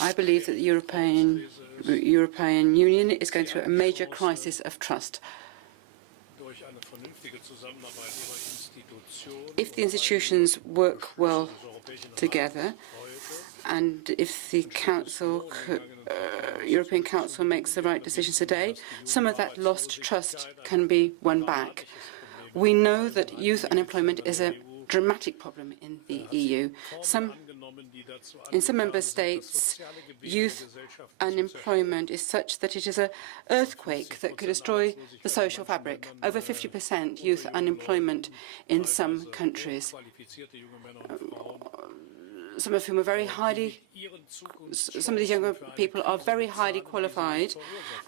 I believe that the European Union is going through a major crisis of trust. If the institutions work well together, and if the European Council makes the right decisions today, some of that lost trust can be won back. We know that youth unemployment is a dramatic problem in the EU. In some member states, youth unemployment is such that it is an earthquake that could destroy the social fabric. Over 50% youth unemployment in some countries. Some of whom are very highly, some of these younger people are very highly qualified,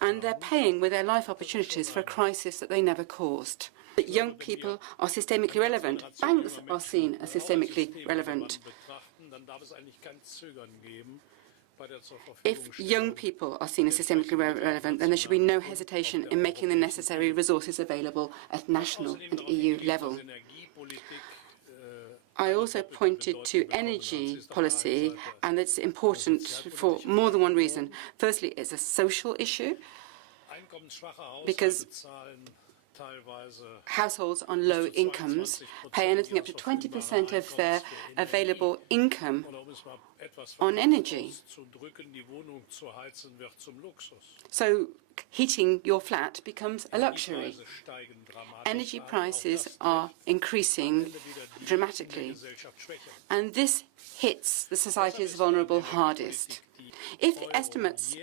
and they're paying with their life opportunities for a crisis that they never caused. That young people are systemically relevant. Banks are seen as systemically relevant. If young people are seen as systemically relevant, then there should be no hesitation in making the necessary resources available at national and EU level. I also pointed to energy policy, and it's important for more than one reason. Firstly, it's a social issue, because households on low incomes pay anything up to 20% of their available income on energy. So heating your flat becomes a luxury. Energy prices are increasing dramatically, and this hits the society's vulnerable hardest. If the estimates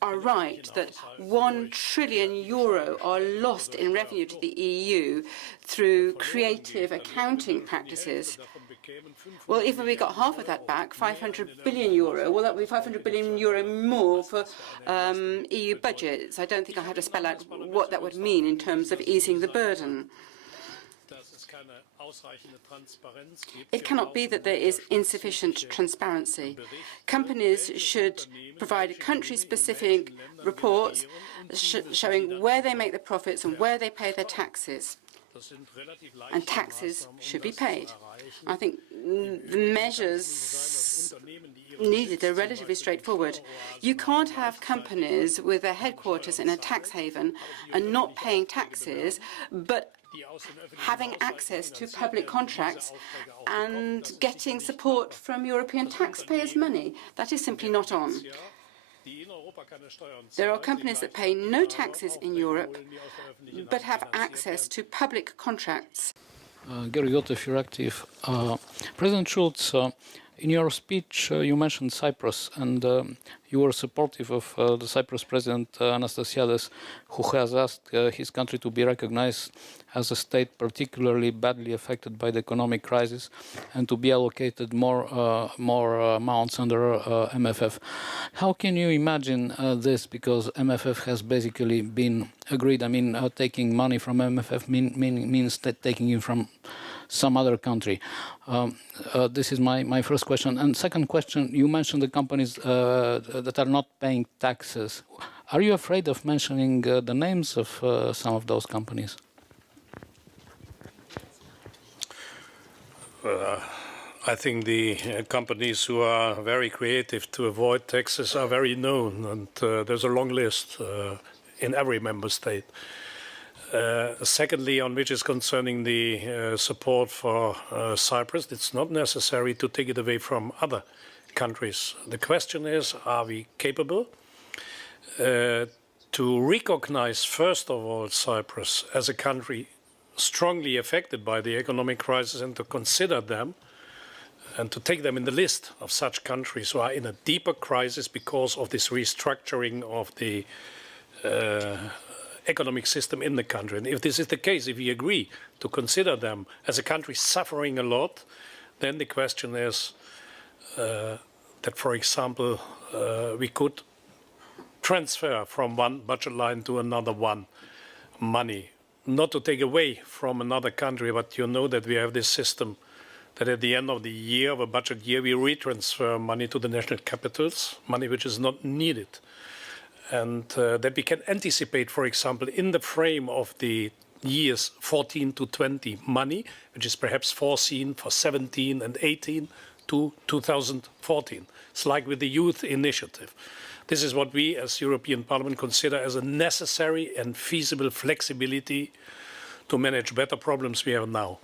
are right that €1 trillion are lost in revenue to the EU through creative accounting practices, well, even if we got half of that back, €500 billion, well, that would be €500 billion more for EU budgets. I don't think I have to spell out what that would mean in terms of easing the burden. It cannot be that there is insufficient transparency. Companies should provide country-specific reports showing where they make the profits and where they pay their taxes. And taxes should be paid. I think the measures needed are relatively straightforward. You can't have companies with their headquarters in a tax haven and not paying taxes, but having access to public contracts and getting support from European taxpayers' money. That is simply not on. There are companies that pay no taxes in Europe, but have access to public contracts. President Schulz, in your speech, you mentioned Cyprus, and you were supportive of the Cyprus President Anastasiades, who has asked his country to be recognized as a state particularly badly affected by the economic crisis and to be allocated more amounts under MFF. How can you imagine this? Because MFF has basically been agreed. I mean, taking money from MFF means taking it from some other country. This is my first question. And second question, you mentioned the companies that are not paying taxes. Are you afraid of mentioning the names of some of those companies? I think the companies who are very creative to avoid taxes are very known, and there's a long list in every member state. Secondly, on which is concerning the support for Cyprus, it's not necessary to take it away from other countries. The question is, are we capable to recognize, first of all, Cyprus as a country strongly affected by the economic crisis, and to consider them and to take them in the list of such countries who are in a deeper crisis because of this restructuring of the economic system in the country. And if this is the case, if we agree to consider them as a country suffering a lot, then the question is that, for example, we could transfer from one budget line to another one money, not to take away from another country, but you know that we have this system that at the end of the year, of a budget year, we retransfer money to the national capitals, money which is not needed. And that we can anticipate, for example, in the frame of the years 14 to 20 money, which is perhaps foreseen for 17 and 18 to 2014. It's like with the youth initiative. This is what we as European Parliament consider as a necessary and feasible flexibility to manage better problems we have now.